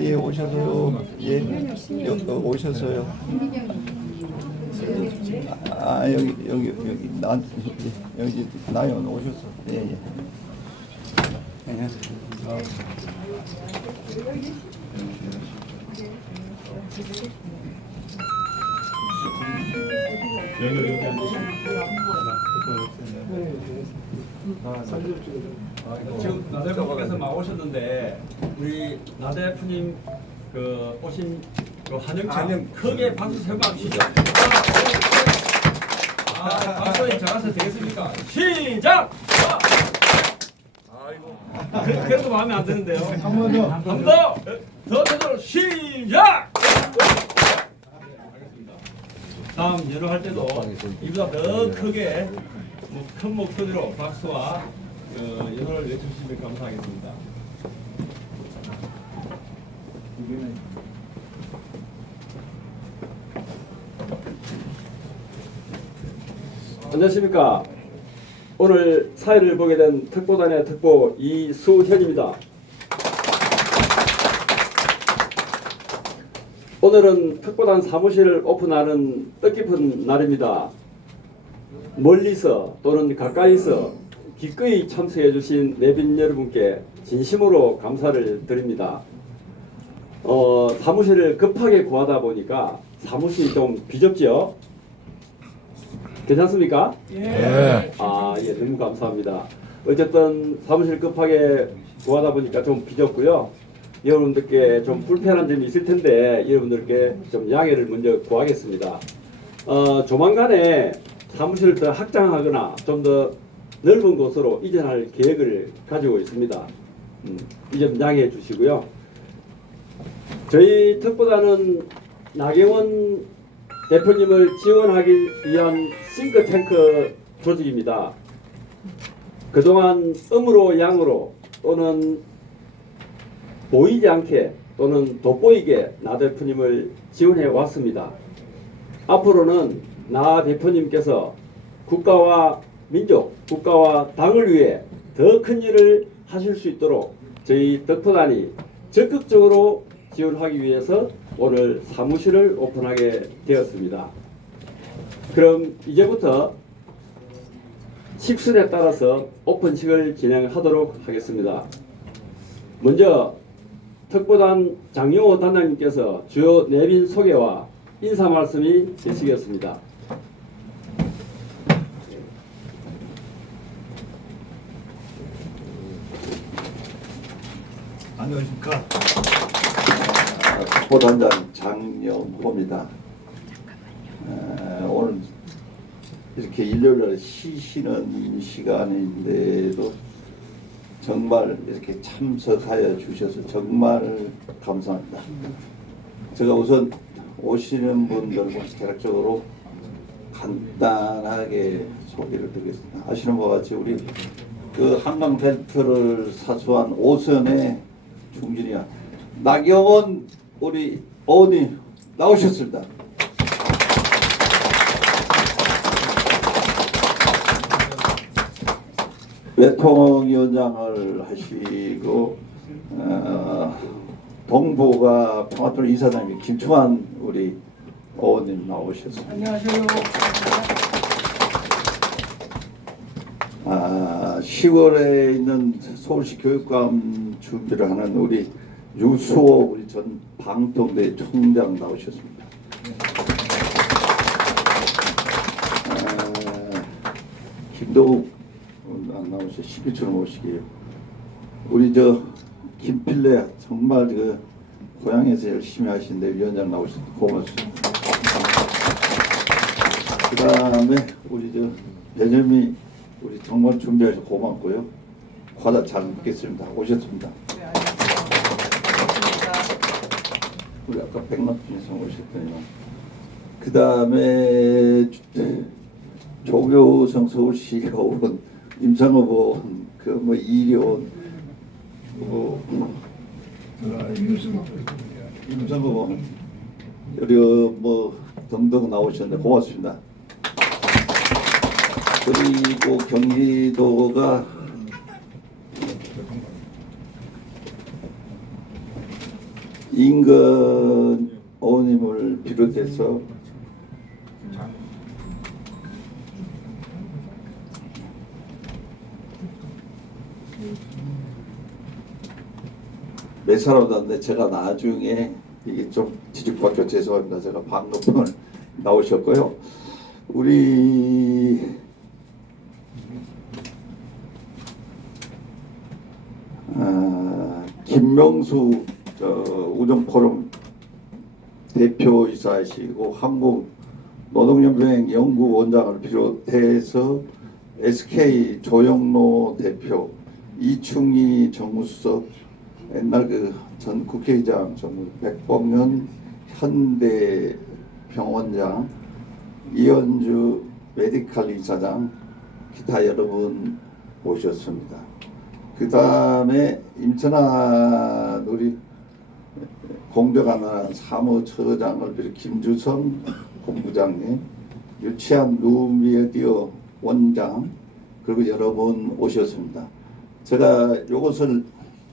예, 오셔서요. 예, 오셨어요. 여기 여기 나요 오셨어. 예, 예. 여기 앉으시면 지금 나대표님께서 막 오셨는데 우리 나대표님 그 오신 그 환영차 크게 박수 세번 하시죠. 박수에 잘하셔도 되겠습니까? 시작! 아이고 그래도 마음에 안 드는데요. 한 번 더 제대로 시작! 다음 연호할 때도 이보다 더 크게 큰 목소리로 박수와 연호를 외쳐주시면 감사하겠습니다. 안녕하십니까. 오늘 사회를 보게 된 특보단의 특보 이수현입니다. 오늘은 특보단 사무실을 오픈하는 뜻깊은 날입니다. 멀리서 또는 가까이서 기꺼이 참석해 주신 내빈 여러분께 진심으로 감사를 드립니다. 사무실을 급하게 구하다 보니까 사무실이 좀 비좁지요? 괜찮습니까? 예. 예, 너무 감사합니다. 어쨌든 사무실 급하게 구하다 보니까 좀 비좁고요. 여러분들께 좀 불편한 점이 있을 텐데 여러분들께 좀 양해를 먼저 구하겠습니다. 조만간에 사무실을 더 확장하거나 좀 더 넓은 곳으로 이전할 계획을 가지고 있습니다. 이 점 양해해 주시고요. 저희 특보다는 나경원 대표님을 지원하기 위한 싱크탱크 조직입니다. 그동안 음으로 양으로 또는 보이지 않게 또는 돋보이게 나 대표님을 지원해 왔습니다. 앞으로는 나 대표님께서 국가와 민족, 국가와 당을 위해 더 큰 일을 하실 수 있도록 저희 덕포단이 적극적으로 지원하기 위해서 오늘 사무실을 오픈하게 되었습니다. 그럼 이제부터 식순에 따라서 오픈식을 진행하도록 하겠습니다. 먼저 특보단 장영호 단장님께서 주요 내빈 소개와 인사 말씀이 있으시겠습니다. 안녕하십니까. 특보단장 장영호입니다. 오늘 이렇게 일요일날 쉬시는 시간인데도 정말 이렇게 참석하여 주셔서 정말 감사합니다. 제가 우선 오시는 분들 대략적으로 간단하게 소개를 드리겠습니다. 아시는 바와 같이 우리 그 한강 벨트를 사수한 5선의 중진이야 나경원 우리 어머니 나오셨습니다. 외통위원장을 하시고 동부가 평화토론 이사장님 김충환 우리 어머님 나오셨습니다. 안녕하세요. 10월에 있는 서울시 교육감 준비를 하는 우리 유수호 우리 전 방통대 총장 나오셨습니다. 김도욱 안 나오셔 12초로 모시게요. 우리 저 김필래 정말 그 고향에서 열심히 하시는데 위원장 나오셔서 고맙습니다. 그 다음에 우리 저 배념이 우리 정말 준비하셔서 고맙고요. 과자 잘 먹겠습니다. 오셨습니다. 네, 알겠습니다. 우리 아까 백남준에서 오셨더니만 그 다음에 조교성 서울시가 온 임상업 의원 그뭐 이리온 임상업 의원 그리고 뭐 등등 나오셨는데 고맙습니다. 그리고 경기도가 인근 어머님을 비롯해서 몇 사람 왔는데 제가 나중에 이게 좀 뒤죽박혀 죄송합니다. 제가 방금 나오셨고요. 우리 김명수 우정포럼 대표이사이시고 한국노동연맹 연구원장을 비롯해서 SK 조영로 대표, 이충희 정무수석, 옛날 그 전 국회의장 백범현 현대병원장, 이현주 메디칼 이사장, 기타 여러분 모셨습니다. 그 다음에 인천한 우리 공정하나 사무처장을 비롯해 김주성 본부장님, 유치한 누미디어 원장, 그리고 여러분 오셨습니다. 제가 이것을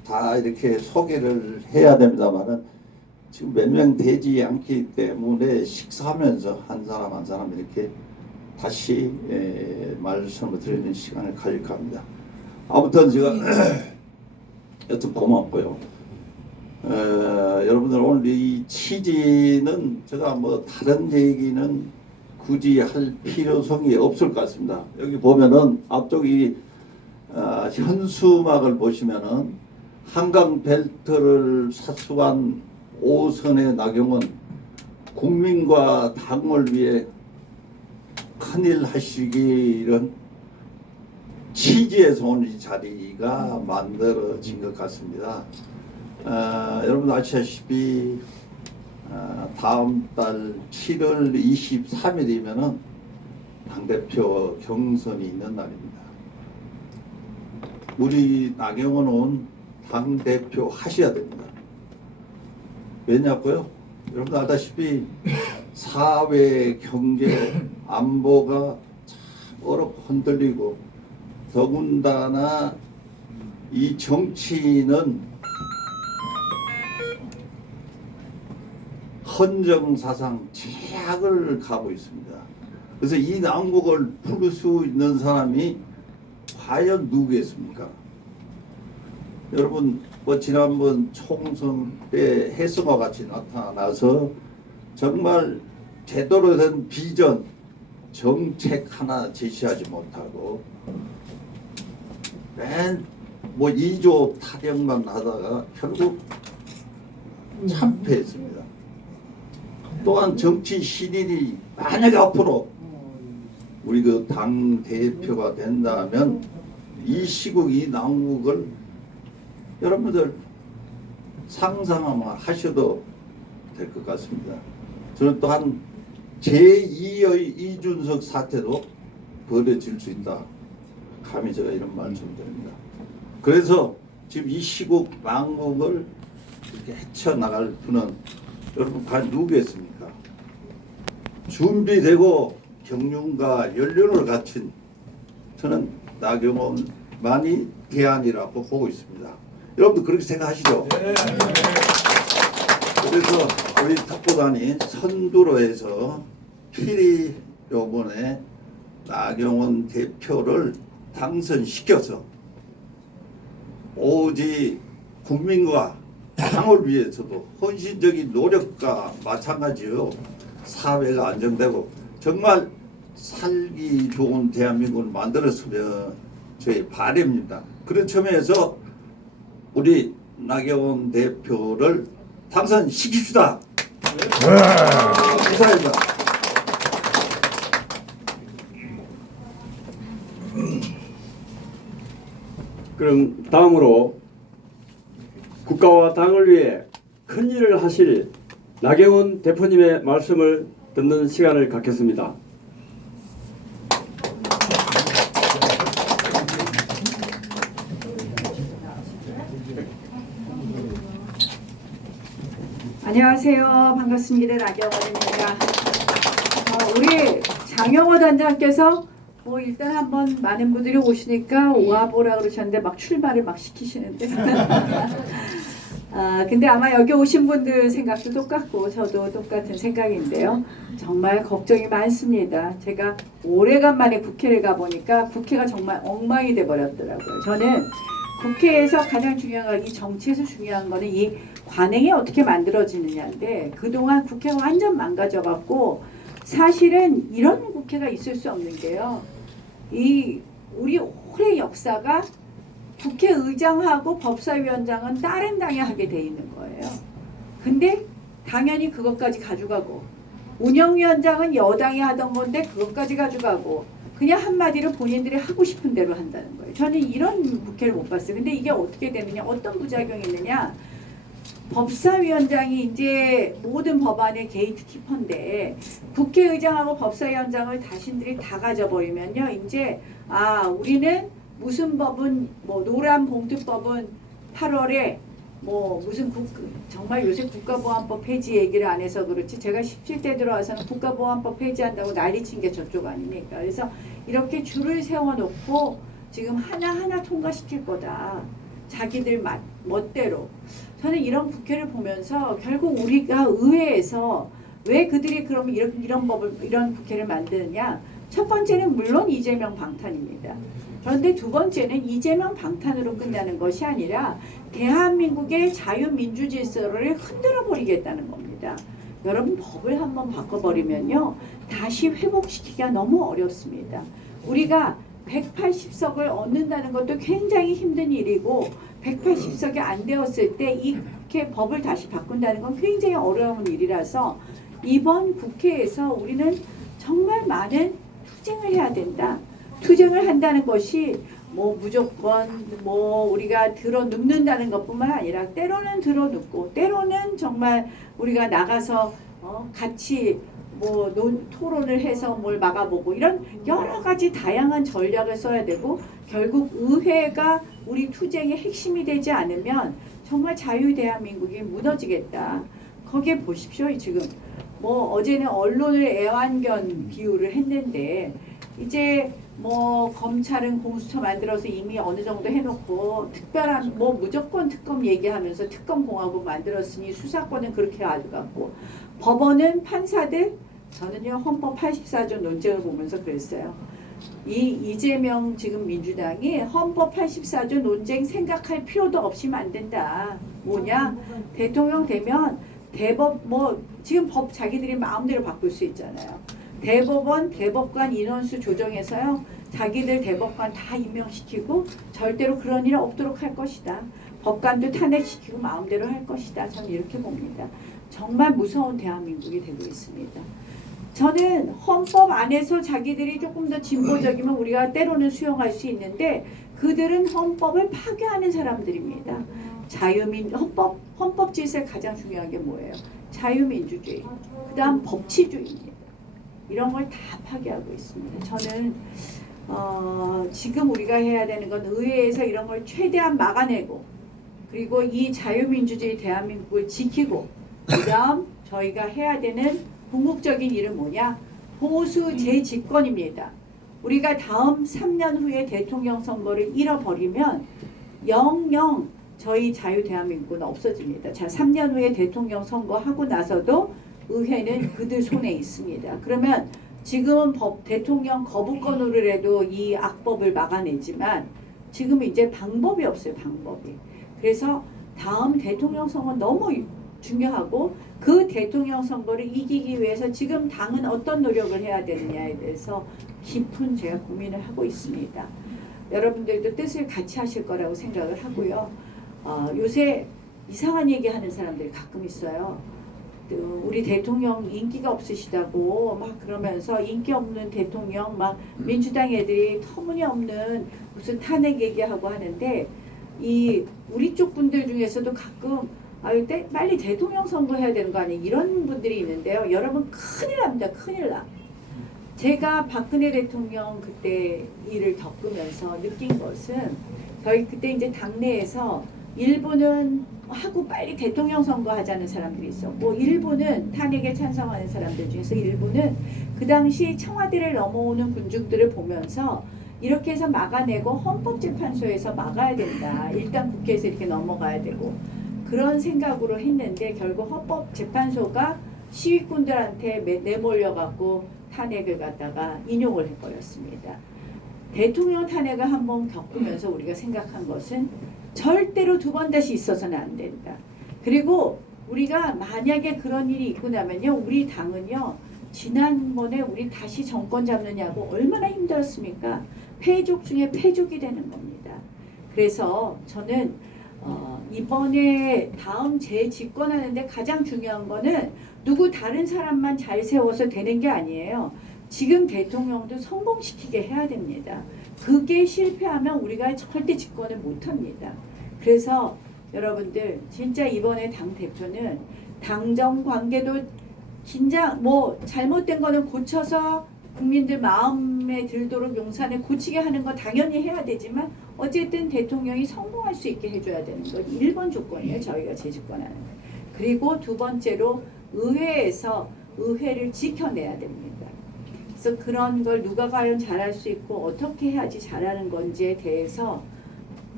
다 이렇게 소개를 해야 됩니다만은 지금 몇 명 되지 않기 때문에 식사하면서 한 사람 한 사람 이렇게 다시 말씀을 드리는 시간을 가질까 합니다. 아무튼 제가 여튼 고맙고요. 여러분들 오늘 이 취지는 제가 뭐 다른 얘기는 굳이 할 필요성이 없을 것 같습니다. 여기 보면은 앞쪽이 현수막을 보시면은 한강 벨트를 사수한 5선의 나경원, 국민과 당을 위해 큰일 하시기 이런 취지에서 오늘 이 자리가 만들어진 것 같습니다. 여러분 아시다시피 다음 달 7월 23일이면은 당대표 경선이 있는 날입니다. 우리 나경원은 당대표 하셔야 됩니다. 왜냐고요? 여러분 알다시피 사회, 경제, 안보가 참 어렵고 흔들리고 더군다나 이 정치는 헌정사상 최악을 가고 있습니다. 그래서 이 난국을 풀 수 있는 사람이 과연 누구겠습니까? 여러분 뭐 지난번 총선 때 해성과 같이 나타나서 정말 제대로 된 비전, 정책 하나 제시하지 못하고 맨 뭐 2조 타령만 하다가 결국 참패했습니다. 또한 정치 신인이 만약에 앞으로 우리 그 당 대표가 된다면 이 시국 이 난국을 여러분들 상상만 하셔도 될 것 같습니다. 저는 또한 제2의 이준석 사태도 벌어질 수 있다. 감히 제가 이런 말씀드립니다. 그래서 지금 이 시국 난국을 이렇게 헤쳐나갈 분은 여러분 과연 누구겠습니까? 준비되고 경륜과 연륜을 갖춘 저는 나경원만이 대안이라고 보고 있습니다. 여러분도 그렇게 생각하시죠? 네. 그래서 우리 특보단이 선두로 해서 필히 요번에 나경원 대표를 당선시켜서 오직 국민과 당을 위해서도 헌신적인 노력과 마찬가지요. 사회가 안정되고 정말 살기 좋은 대한민국을 만들었으면 저희 바람입니다. 그런 점에서 우리 나경원 대표를 당선시킵시다. 감사합니다. 그럼 다음으로 국가와 당을 위해 큰 일을 하실 나경원 대표님의 말씀을 듣는 시간을 갖겠습니다. 안녕하세요. 반갑습니다. 나경원입니다. 우리 장영호 단장께서 일단 한번 많은 분들이 오시니까 와보라 그러셨는데 막 출발을 막 시키시는데 근데 아마 여기 오신 분들 생각도 똑같고 저도 똑같은 생각인데요. 정말 걱정이 많습니다. 제가 오래간만에 국회를 가보니까 국회가 정말 엉망이 돼버렸더라고요. 저는 국회에서 가장 중요한 건 이 정치에서 중요한 거는 이 관행이 어떻게 만들어지느냐인데 그동안 국회가 완전 망가져갖고 사실은 이런 국회가 있을 수 없는 게요. 이 우리 오래 역사가 국회의장하고 법사위원장은 다른 당이 하게 돼 있는 거예요. 근데 당연히 그것까지 가져가고 운영위원장은 여당이 하던 건데 그것까지 가져가고 그냥 한마디로 본인들이 하고 싶은 대로 한다는 거예요. 저는 이런 국회를 못 봤어요. 근데 이게 어떻게 되느냐, 어떤 부작용이 있느냐. 법사위원장이 이제 모든 법안의 게이트키퍼인데 국회의장하고 법사위원장을 자신들이 다 가져버리면요. 이제 우리는 무슨 법은 뭐 노란봉투법은 8월에 뭐 무슨 정말 요새 국가보안법 폐지 얘기를 안 해서 그렇지 제가 17대 들어와서는 국가보안법 폐지한다고 난리친 게 저쪽 아닙니까? 그래서 이렇게 줄을 세워놓고 지금 하나하나 통과시킬 거다. 자기들 멋대로. 저는 이런 국회를 보면서 결국 우리가 의회에서 왜 그들이 그러면 이런 국회를 만드느냐? 첫 번째는 물론 이재명 방탄입니다. 그런데 두 번째는 이재명 방탄으로 끝나는 것이 아니라 대한민국의 자유민주 질서를 흔들어 버리겠다는 겁니다. 여러분 법을 한번 바꿔버리면요. 다시 회복시키기가 너무 어렵습니다. 우리가 180석을 얻는다는 것도 굉장히 힘든 일이고 180석이 안 되었을 때 이렇게 법을 다시 바꾼다는 건 굉장히 어려운 일이라서 이번 국회에서 우리는 정말 많은 투쟁을 해야 된다. 투쟁을 한다는 것이 뭐 무조건 뭐 우리가 들어눕는다는 것뿐만 아니라 때로는 들어눕고 때로는 정말 우리가 나가서 같이 뭐 토론을 해서 뭘 막아보고 이런 여러 가지 다양한 전략을 써야 되고 결국 의회가 우리 투쟁의 핵심이 되지 않으면 정말 자유대한민국이 무너지겠다. 거기에 보십시오. 지금 뭐 어제는 언론을 애완견 비유를 했는데 이제 뭐 검찰은 공수처 만들어서 이미 어느 정도 해놓고 특별한 뭐 무조건 특검 얘기하면서 특검 공화국 만들었으니 수사권은 그렇게 가져갔고 법원은 판사들 저는요 헌법 84조 논쟁을 보면서 그랬어요. 이재명 지금 민주당이 헌법 84조 논쟁 생각할 필요도 없이 만든다. 뭐냐 대통령 되면 대법 뭐 지금 법 자기들이 마음대로 바꿀 수 있잖아요. 대법원, 대법관 인원수 조정해서요. 자기들 대법관 다 임명시키고 절대로 그런 일 없도록 할 것이다. 법관도 탄핵시키고 마음대로 할 것이다. 저는 이렇게 봅니다. 정말 무서운 대한민국이 되고 있습니다. 저는 헌법 안에서 자기들이 조금 더 진보적이면 우리가 때로는 수용할 수 있는데 그들은 헌법을 파괴하는 사람들입니다. 헌법 질서에 가장 중요한 게 뭐예요? 자유민주주의, 그 다음 법치주의입니다. 이런 걸 다 파괴하고 있습니다. 저는 지금 우리가 해야 되는 건 의회에서 이런 걸 최대한 막아내고 그리고 이 자유민주주의 대한민국을 지키고 그 다음 저희가 해야 되는 궁극적인 일은 뭐냐? 보수 재집권입니다. 우리가 다음 3년 후에 대통령 선거를 잃어버리면 영영 저희 자유대한민국은 없어집니다. 자, 3년 후에 대통령 선거하고 나서도 의회는 그들 손에 있습니다. 그러면 지금은 대통령 거부권으로 해도 이 악법을 막아내지만 지금 이제 방법이 없어요. 방법이. 그래서 다음 대통령 선거 너무 중요하고 그 대통령 선거를 이기기 위해서 지금 당은 어떤 노력을 해야 되느냐에 대해서 깊은 제가 고민을 하고 있습니다. 여러분들도 뜻을 같이 하실 거라고 생각을 하고요. 요새 이상한 얘기 하는 사람들이 가끔 있어요. 우리 대통령 인기가 없으시다고 막 그러면서 인기 없는 대통령 막 민주당 애들이 터무니없는 무슨 탄핵 얘기하고 하는데 이 우리 쪽 분들 중에서도 가끔 빨리 대통령 선거해야 되는 거 아니에요? 이런 분들이 있는데요. 여러분 큰일 납니다. 큰일 나. 제가 박근혜 대통령 그때 일을 겪으면서 느낀 것은 저희 그때 이제 당내에서 일부는 하고 빨리 대통령 선거 하자는 사람들이 있었고 일부는 탄핵에 찬성하는 사람들 중에서 일부는 그 당시 청와대를 넘어오는 군중들을 보면서 이렇게 해서 막아내고 헌법재판소에서 막아야 된다. 일단 국회에서 이렇게 넘어가야 되고 그런 생각으로 했는데 결국 헌법재판소가 시위꾼들한테 내몰려 갖고 탄핵을 갖다가 인용을 해버렸습니다. 대통령 탄핵을 한번 겪으면서 우리가 생각한 것은 절대로 두 번 다시 있어서는 안 된다. 그리고 우리가 만약에 그런 일이 있고 나면요, 우리 당은요, 지난번에 우리 다시 정권 잡느냐고 얼마나 힘들었습니까? 패족 중에 패족이 되는 겁니다. 그래서 저는 이번에 다음 재집권하는데 가장 중요한 거는 누구 다른 사람만 잘 세워서 되는 게 아니에요. 지금 대통령도 성공시키게 해야 됩니다. 그게 실패하면 우리가 절대 집권을 못합니다. 그래서 여러분들 진짜 이번에 당대표는 당정 관계도 긴장 잘못된 거는 고쳐서 국민들 마음에 들도록 용산을 고치게 하는 거 당연히 해야 되지만 어쨌든 대통령이 성공할 수 있게 해줘야 되는 건 1번 조건이에요. 저희가 재집권하는 거. 그리고 두 번째로 의회에서 의회를 지켜내야 됩니다. 그래서 그런 걸 누가 과연 잘할 수 있고 어떻게 해야지 잘하는 건지에 대해서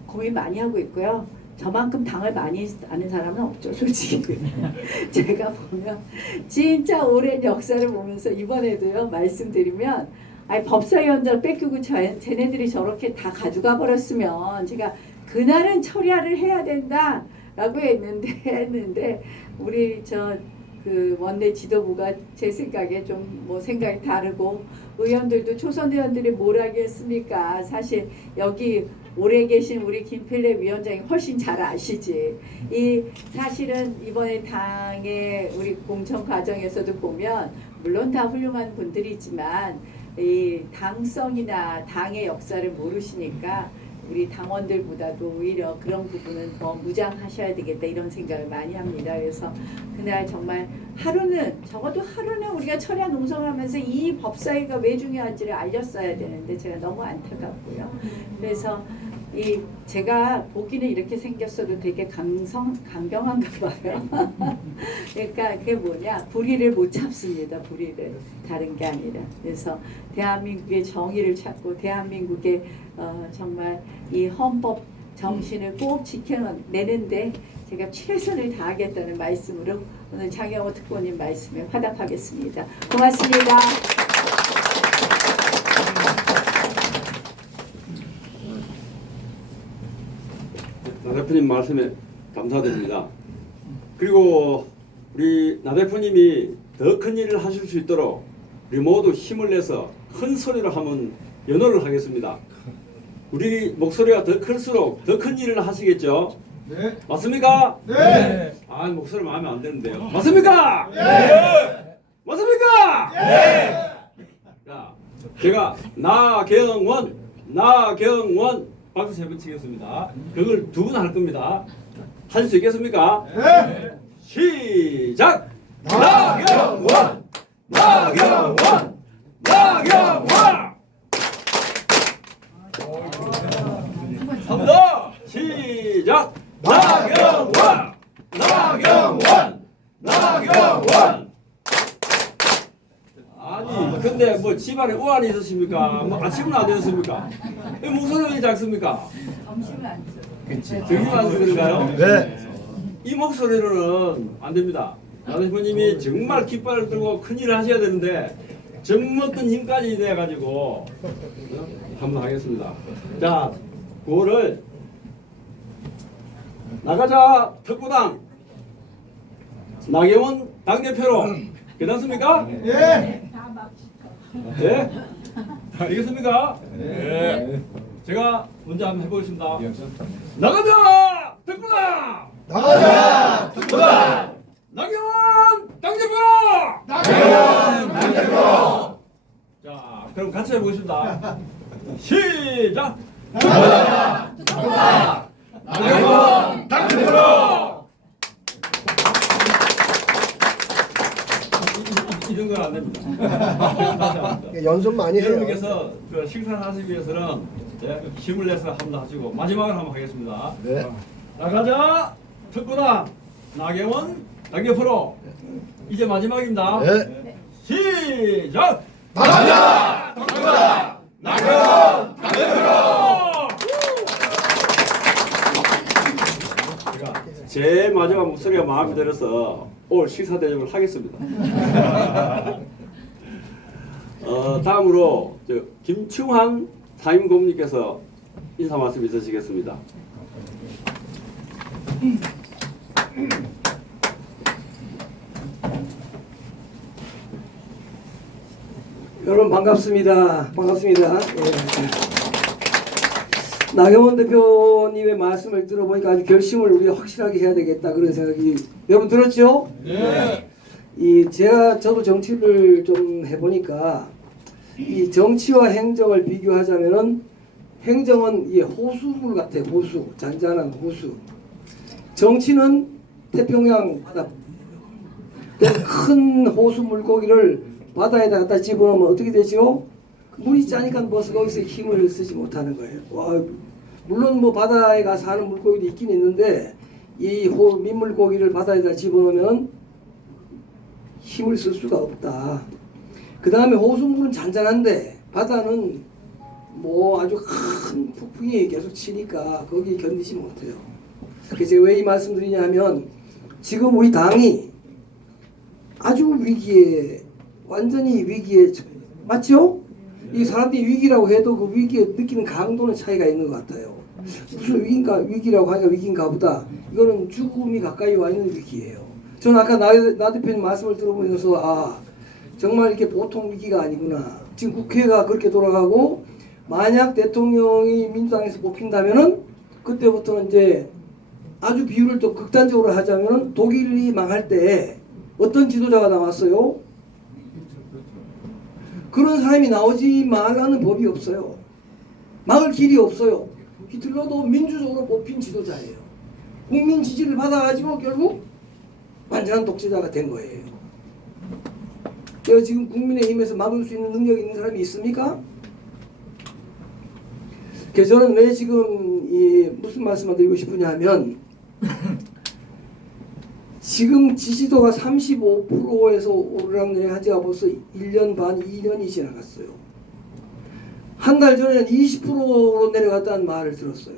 고민 많이 하고 있고요. 저만큼 당을 많이 아는 사람은 없죠, 솔직히. 제가 보면 진짜 오랜 역사를 보면서 이번에도요, 말씀드리면 법사위원장 뺏기고 쟤네들이 저렇게 다 가져가 버렸으면 제가 그날은 처리를 해야 된다라고 했는데 우리 그 원내 지도부가 제 생각에 좀 생각이 다르고 의원들도 초선 의원들이 뭘 하겠습니까? 사실 여기 오래 계신 우리 김필래 위원장이 훨씬 잘 아시지. 이 사실은 이번에 당의 우리 공천 과정에서도 보면 물론 다 훌륭한 분들이지만 이 당성이나 당의 역사를 모르시니까 우리 당원들보다도 오히려 그런 부분은 더 무장하셔야 되겠다 이런 생각을 많이 합니다. 그래서 그날 정말 적어도 하루는 우리가 철야 농성을 하면서 이 법사위가 왜 중요한지를 알렸어야 되는데 제가 너무 안타깝고요. 그래서 제가 보기는 이렇게 생겼어도 되게 강경한가 봐요. 그러니까 그게 뭐냐, 불의를 못 참습니다. 불의를. 다른 게 아니라. 그래서 대한민국의 정의를 찾고 대한민국의 정말 이 헌법 정신을 꼭 지켜내는데 제가 최선을 다하겠다는 말씀으로 오늘 장영호 특보님 말씀에 화답하겠습니다. 고맙습니다. 나 대표님 말씀에 감사드립니다. 그리고 우리 나 대표님이 더 큰 일을 하실 수 있도록 우리 모두 힘을 내서 큰 소리로 한번 연호를 하겠습니다. 우리 목소리가 더 클수록 더 큰 일을 하시겠죠? 네. 맞습니까? 네. 아, 목소리 마음에 안 드는데요. 맞습니까? 네. 맞습니까? 네. 자, 제가 나경원 박수 세 번 치겠습니다. 그걸 두 분 할 겁니다. 할 수 있겠습니까? 네. 시작! 나경원! 한 번 더! 시작! 나경원! 아니, 근데 집안에 우환이 있으십니까? 아침은 안 되셨습니까? 왜 목소리가 왜 작습니까? 점심을 안 써. 정신 안 쓰는가요? 네. 이 목소리로는 안 됩니다. 나 대표님이 정말 깃발을 들고 큰 일을 하셔야 되는데 정мот던 힘까지 내가지고 한번 하겠습니다. 자, 그거를 나가자 특보당 나경원 당대표로 괜찮습니까? 예. 네? 알겠습니까? 네. 제가 먼저 한번 해보겠습니다. 나가자 특보당 나가자! 특보당! 나경원 당대표로! 자, 그럼 같이 해보겠습니다. 시작! 나가자! 특보당! 나경원 당대표로! 이런 건 안 됩니다. 연습 많이 해요. 여러분께서 그 식사를 하시기 위해서는 힘을 내서 한번 하시고 마지막으로 한번 하겠습니다. 네. 나가자 특보당 나경원 당대표로 이제 마지막입니다. 네. 시작! 나가자! 특보당! 나경원 당대표로! 제가 제 마지막 목소리가 마음에 들어서 오늘 식사 대접을 하겠습니다. 다음으로 김충환 사임고문님께서 인사 말씀 있으시겠습니다. 여러분 반갑습니다. 반갑습니다. 예. 나경원 대표님의 말씀을 들어보니까 아주 결심을 우리가 확실하게 해야 되겠다 그런 생각이 여러분 들었죠? 네. 저도 정치를 좀 해보니까 이 정치와 행정을 비교하자면은 행정은 이 호수물 같아. 호수, 잔잔한 호수. 정치는 태평양 바다. 큰 호수 물고기를 바다에다 갖다 집어넣으면 어떻게 되죠? 물이 짜니까 벌써 거기서 힘을 쓰지 못하는 거예요. 물론 뭐 바다에 가서 사는 물고기도 있긴 있는데 이 민물고기를 바다에다 집어넣으면 힘을 쓸 수가 없다. 그 다음에 호수물은 잔잔한데 바다는 뭐 아주 큰 폭풍이 계속 치니까 거기 견디지 못해요. 그래서 왜 이 말씀 드리냐 하면 지금 우리 당이 아주 위기에 완전히 위기에 맞죠? 이 사람들이 위기라고 해도 그 위기에 느끼는 강도는 차이가 있는 것 같아요. 무슨 위기라고 하니까 위기인가 보다. 이거는 죽음이 가까이 와 있는 위기예요. 저는 아까 나 대표님 말씀을 들어보면서 정말 이렇게 보통 위기가 아니구나. 지금 국회가 그렇게 돌아가고 만약 대통령이 민주당에서 뽑힌다면은 그때부터는 이제 아주 비유를 또 극단적으로 하자면은 독일이 망할 때 어떤 지도자가 나왔어요? 그런 사람이 나오지 말라는 법이 없어요. 막을 길이 없어요. 히틀러도 민주적으로 뽑힌 지도자예요. 국민 지지를 받아가지고 결국 완전한 독재자가 된 거예요. 지금 국민의힘에서 막을 수 있는 능력이 있는 사람이 있습니까? 그래서 저는 왜 지금 무슨 말씀을 드리고 싶으냐 하면 지금 지지도가 35%에서 오르락내리락 지가 벌써 1년 반, 2년이 지나갔어요. 한 달 전에는 20%로 내려갔다는 말을 들었어요.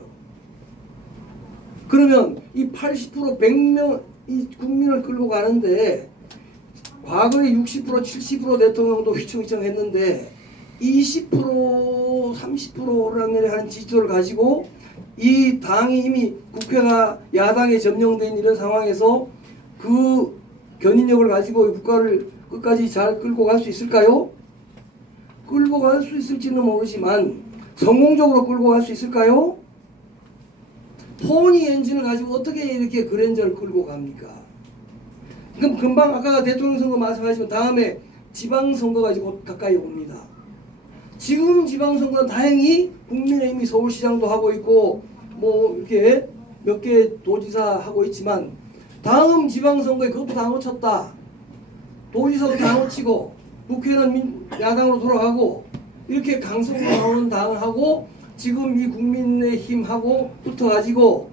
그러면 이 80%, 100명 이 국민을 끌고 가는데 과거에 60%, 70% 대통령도 휘청휘청했는데 20%, 30% 오르락내리락하는 지지도를 가지고 이 당이 이미 국회가 야당에 점령된 이런 상황에서 그 견인력을 가지고 국가를 끝까지 잘 끌고 갈 수 있을까요? 끌고 갈 수 있을지는 모르지만 성공적으로 끌고 갈 수 있을까요? 포니 엔진을 가지고 어떻게 이렇게 그랜저를 끌고 갑니까? 그럼 금방 아까 대통령 선거 말씀하시면 다음에 지방선거가 이제 곧 가까이 옵니다. 지금 지방선거는 다행히 국민의힘이 서울시장도 하고 있고 뭐 이렇게 몇 개 도지사 하고 있지만 다음 지방선거에 그것도 다 놓쳤다. 도지사도 다 놓치고 국회는 야당으로 돌아가고 이렇게 강성으로 나오는 당하고 지금 이 국민의힘하고 붙어가지고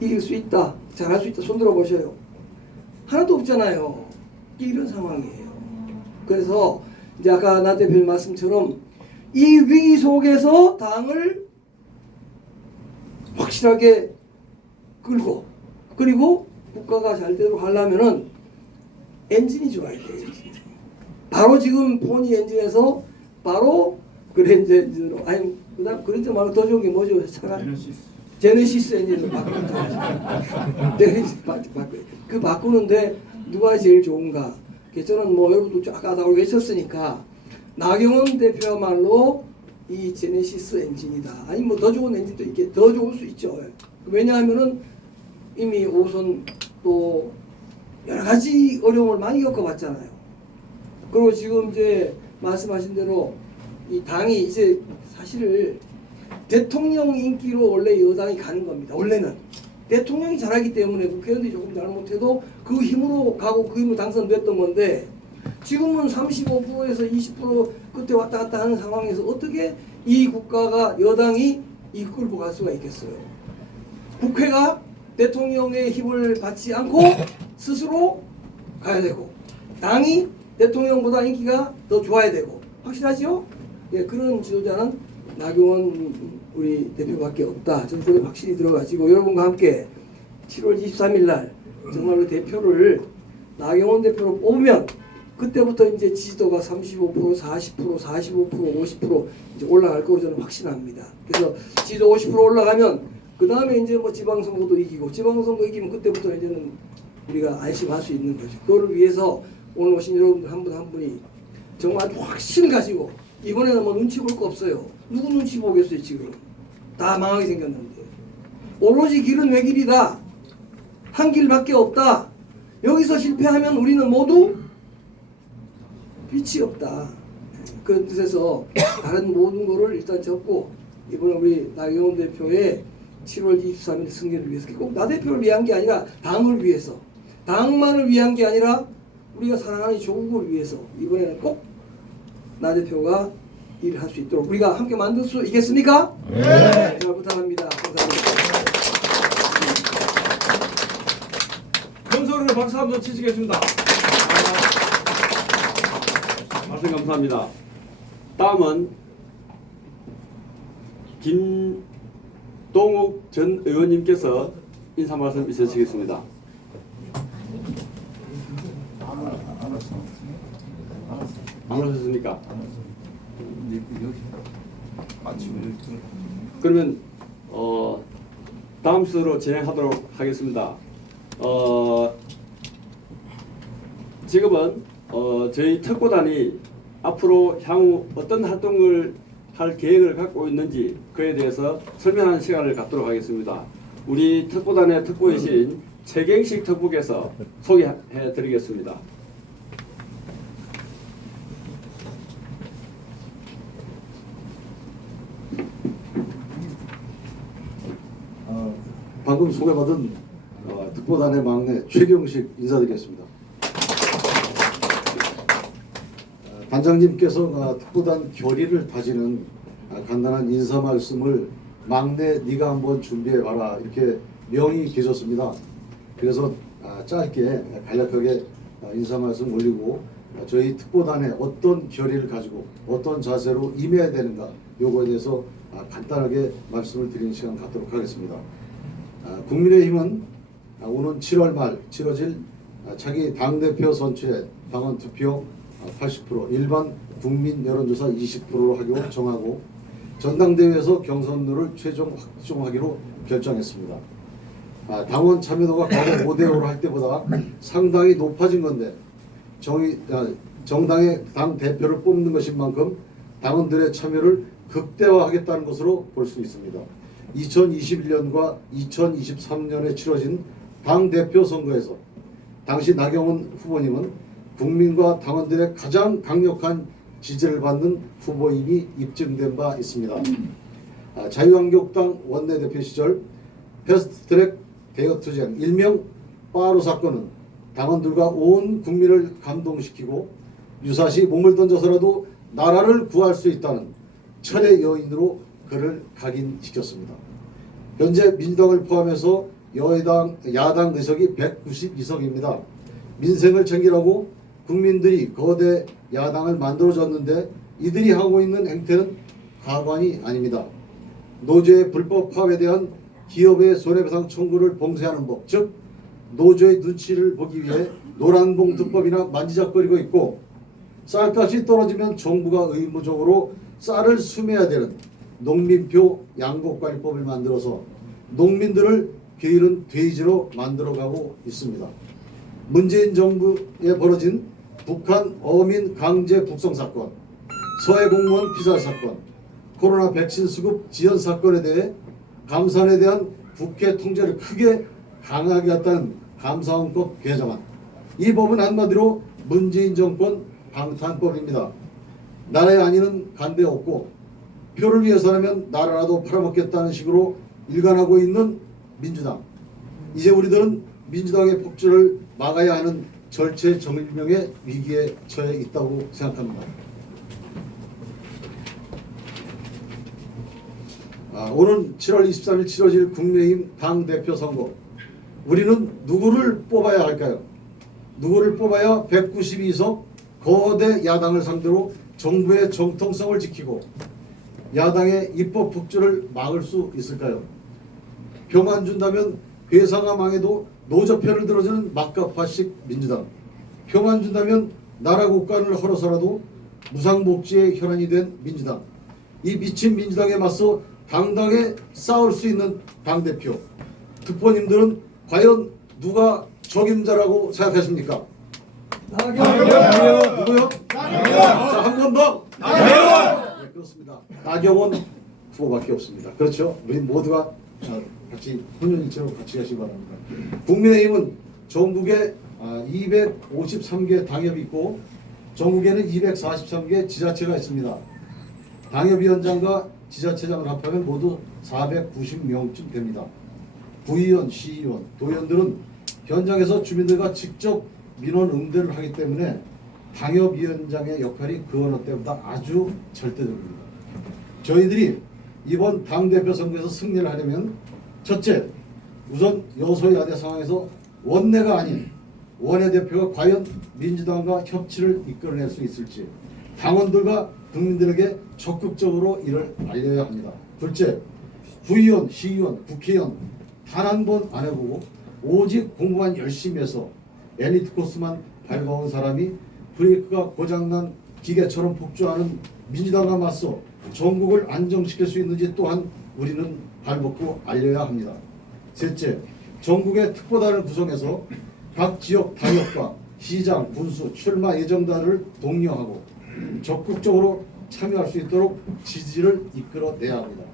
이길 수 있다. 잘할 수 있다. 손들어 보셔요. 하나도 없잖아요. 이런 상황이에요. 그래서 이제 아까 나 대표님 말씀처럼 이 위기 속에서 당을 확실하게 끌고 그리고 국가가 잘대로 하려면은 엔진이 좋아야 돼요. 바로 지금 포니 엔진에서 바로 그랜저 엔진으로 아니 그다음 그랜저 말고 더 좋은 게 뭐죠? 차가 제네시스 엔진으로 바꾸는 그 바꾸는데 누가 제일 좋은가? 저는 뭐 여러분도 아까 외쳤으니까 나경원 대표야말로 이 제네시스 엔진이다. 아니 뭐 더 좋은 엔진도 있게 더 좋을 수 있죠. 왜냐하면은 이미 5선 또 여러 가지 어려움을 많이 겪어봤잖아요. 그리고 지금 이제 말씀하신 대로 이 당이 이제 사실을 대통령 인기로 원래 여당이 가는 겁니다. 원래는 대통령이 잘하기 때문에 국회의원들이 조금 잘못해도 그 힘으로 가고 그 힘으로 당선됐던 건데 지금은 35%에서 20% 그때 왔다 갔다 하는 상황에서 어떻게 이 국가가 여당이 이끌고 갈 수가 있겠어요. 국회가 대통령의 힘을 받지 않고 스스로 가야 되고 당이 대통령보다 인기가 더 좋아야 되고 확실하죠? 예, 그런 지도자는 나경원 우리 대표밖에 없다. 저는 그게 확실히 들어가지고 여러분과 함께 7월 23일 날 정말 우리 대표를 나경원 대표로 뽑으면 그때부터 이제 지지도가 35%, 40%, 45%, 50% 이제 올라갈 거로 저는 확신합니다. 그래서 지지도 50% 올라가면 그 다음에 이제 뭐 지방선거도 이기고 지방선거 이기면 그때부터 이제는 우리가 안심할 수 있는 거죠. 그거를 위해서 오늘 오신 여러분들 한 분 한 분이 정말 아주 확신 가지고 이번에는 뭐 눈치 볼 거 없어요. 누구 눈치 보겠어요 지금. 다 망하게 생겼는데. 오로지 길은 외길이다. 한 길밖에 없다. 여기서 실패하면 우리는 모두 빛이 없다. 그런 뜻에서 다른 모든 거를 일단 접고 이번에 우리 나경원 대표의 7월 23일 승리를 위해서 꼭 나 대표를 위한 게 아니라 당을 위해서 당만을 위한 게 아니라 우리가 사랑하는 조국을 위해서 이번에는 꼭 나 대표가 일을 할 수 있도록 우리가 함께 만들 수 있겠습니까? 네. 잘 부탁합니다. 감사합니다. 건설을 박수 한번 치시겠습니다. 말씀 감사합니다. 다음은 김동욱 전 의원님께서 인사 말씀 있으시겠습니다. 안 오셨습니까? 그러면 다음 순서로 진행하도록 하겠습니다. 지금은 저희 특보단이 앞으로 향후 어떤 활동을 할 계획을 갖고 있는지 그에 대해서 설명하는 시간을 갖도록 하겠습니다. 우리 특보단의 특보이신 최경식 특보께서 소개해 드리겠습니다. 방금 소개받은 특보단의 막내 최경식 인사드리겠습니다. 단장님께서 특보단 결의를 다지는 간단한 인사 말씀을 막내 네가 한번 준비해봐라 이렇게 명의 계셨습니다. 그래서 짧게 간략하게 인사 말씀 올리고 저희 특보단에 어떤 결의를 가지고 어떤 자세로 임해야 되는가 요거에 대해서 간단하게 말씀을 드리는 시간 갖도록 하겠습니다. 국민의힘은 오는 7월 말 치러질 차기 당대표 선출에 당원 투표 80%, 일반 국민 여론조사 20%로 하기로 정하고 전당대회에서 경선룰을 최종 확정하기로 결정했습니다. 당원 참여도가 과거 5대5로 할 때보다 상당히 높아진 건데 정당의 당대표를 뽑는 것인 만큼 당원들의 참여를 극대화하겠다는 것으로 볼 수 있습니다. 2021년과 2023년에 치러진 당대표 선거에서 당시 나경원 후보님은 국민과 당원들의 가장 강력한 지지를 받는 후보임이 입증된 바 있습니다. 자유한국당 원내대표 시절 패스트트랙 대여투쟁 일명 빠루 사건은 당원들과 온 국민을 감동시키고 유사시 몸을 던져서라도 나라를 구할 수 있다는 철의 여인으로 그를 각인시켰습니다. 현재 민주당을 포함해서 야당 의석이 192석입니다. 민생을 챙기라고 국민들이 거대 야당을 만들어줬는데 이들이 하고 있는 행태는 가관이 아닙니다. 노조의 불법 파업에 대한 기업의 손해배상 청구를 봉쇄하는 법, 즉 노조의 눈치를 보기 위해 노란봉투법이나 만지작거리고 있고 쌀값이 떨어지면 정부가 의무적으로 쌀을 수매해야 되는 농민표 양곡관리법을 만들어서 농민들을 게으른 돼지로 만들어가고 있습니다. 문재인 정부에 벌어진 북한 어민 강제 북송 사건, 서해 공무원 피살 사건, 코로나 백신 수급 지연 사건에 대해 감사원에 대한 국회 통제를 크게 강하게 했다는 감사원법 개정안. 이 법은 한마디로 문재인 정권 방탄법입니다. 나라의 안위는 간대 없고 표를 위해서라면 나라라도 팔아먹겠다는 식으로 일관하고 있는 민주당. 이제 우리들은 민주당의 폭주를 막아야 하는 절체절명의 위기에 처해 있다고 생각합니다. 오는 7월 23일 치러질 국민의힘 당대표 선거. 우리는 누구를 뽑아야 할까요? 누구를 뽑아야 192석 거대 야당을 상대로 정부의 정통성을 지키고 야당의 입법 독주를 막을 수 있을까요? 표만 준다면 회사가 망해도 노조편을 들어주는 막가파식 민주당. 표만 준다면 나라 국간을 헐어서라도 무상복지의 혈안이 된 민주당. 이 미친 민주당에 맞서 당당히 싸울 수 있는 당대표. 특보님들은 과연 누가 적임자라고 생각하십니까? 나경원! 누구요? 나경원! 자, 한 번 더. 나경원! 네, 그렇습니다. 나경원 후보밖에 없습니다. 그렇죠? 우리 모두가 같이 혼연일체로 같이 가시기 바랍니다. 국민의힘은 전국에 253개 당협이 있고 전국에는 243개 지자체가 있습니다. 당협위원장과 지자체장을 합하면 모두 490명쯤 됩니다. 구의원, 시의원, 도의원들은 현장에서 주민들과 직접 민원 응대를 하기 때문에 당협위원장의 역할이 그 어느 때보다 아주 절대적입니다. 저희들이 이번 당대표 선거에서 승리를 하려면 첫째, 우선 여소야대 상황에서 원내가 아닌 원내대표가 과연 민주당과 협치를 이끌어낼 수 있을지 당원들과 국민들에게 적극적으로 이를 알려야 합니다. 둘째, 구의원, 시의원, 국회의원 단 한 번 안 해보고 오직 공부만 열심히 해서 엘리트 코스만 밟아온 사람이 브레이크가 고장난 기계처럼 폭주하는 민주당과 맞서 전국을 안정시킬 수 있는지 또한 우리는 발벗고 알려야 합니다. 셋째, 전국의 특보단을 구성해서 각 지역 당협과 시장, 군수, 출마 예정자를 독려하고 적극적으로 참여할 수 있도록 지지를 이끌어내야 합니다.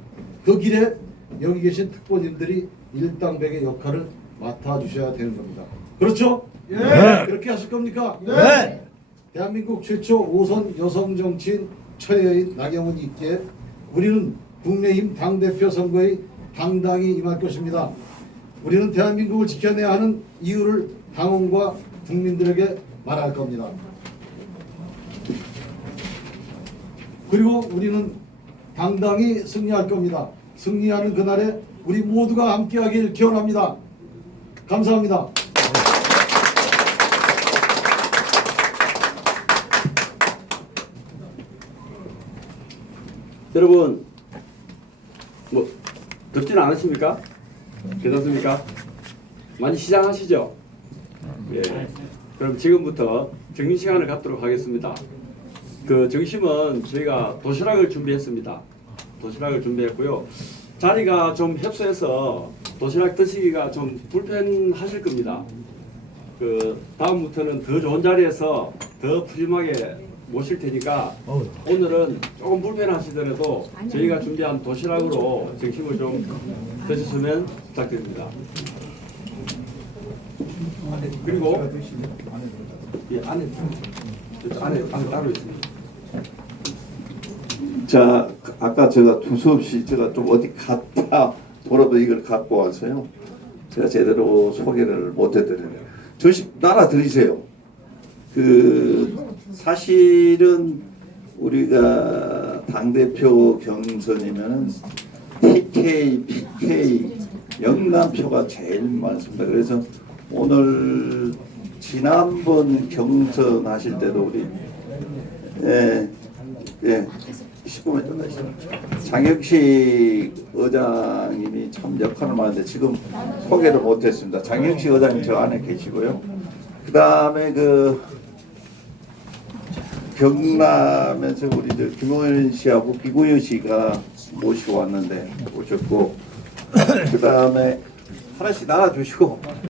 그 길에 여기 계신 특보님들이 일당백의 역할을 맡아주셔야 되는 겁니다. 그렇죠? 예. 그렇게 하실 겁니까? 네. 대한민국 최초 5선 여성 정치인 처여인 나경원이 있기에 우리는 국민의힘 당대표 선거에 당당히 임할 것입니다. 우리는 대한민국을 지켜내야 하는 이유를 당원과 국민들에게 말할 겁니다. 그리고 우리는 당당히 승리할 겁니다. 승리하는 그날에 우리 모두가 함께하길 기원합니다. 감사합니다. 여러분 뭐 덥지는 않으십니까? 괜찮습니까? 많이 시장하시죠? 예. 그럼 지금부터 정리 시간을 갖도록 하겠습니다. 그 정심은 저희가 도시락을 준비했습니다. 도시락을 준비했고요. 자리가 좀 협소해서 도시락 드시기가 좀 불편하실 겁니다. 그 다음부터는 더 좋은 자리에서 더 푸짐하게 모실 테니까 오늘은 조금 불편하시더라도 저희가 준비한 도시락으로 정심을 좀 드셨으면 부탁드립니다. 그리고 이 안에 따로 있습니다. 자, 아까 제가 두서없이 제가 좀 어디 갔다 돌아도 이걸 갖고 와서요. 제가 제대로 소개를 못 해드리네요. 저시 나라 들이세요. 그 사실은 우리가 당대표 경선이면은 TK, PK, 영남표가 제일 많습니다. 그래서 오늘 지난번 경선 하실 때도 우리 19분 정도 하시죠. 장혁식 의장님이 참 역할을 많은데 지금 소개를 못했습니다. 장혁식 의장님 저 안에 계시고요. 그 다음에 그 경남에서 우리 김호연 씨하고 비구현 씨가 모시고 왔는데 오셨고 그 다음에 하나씩 나눠주시고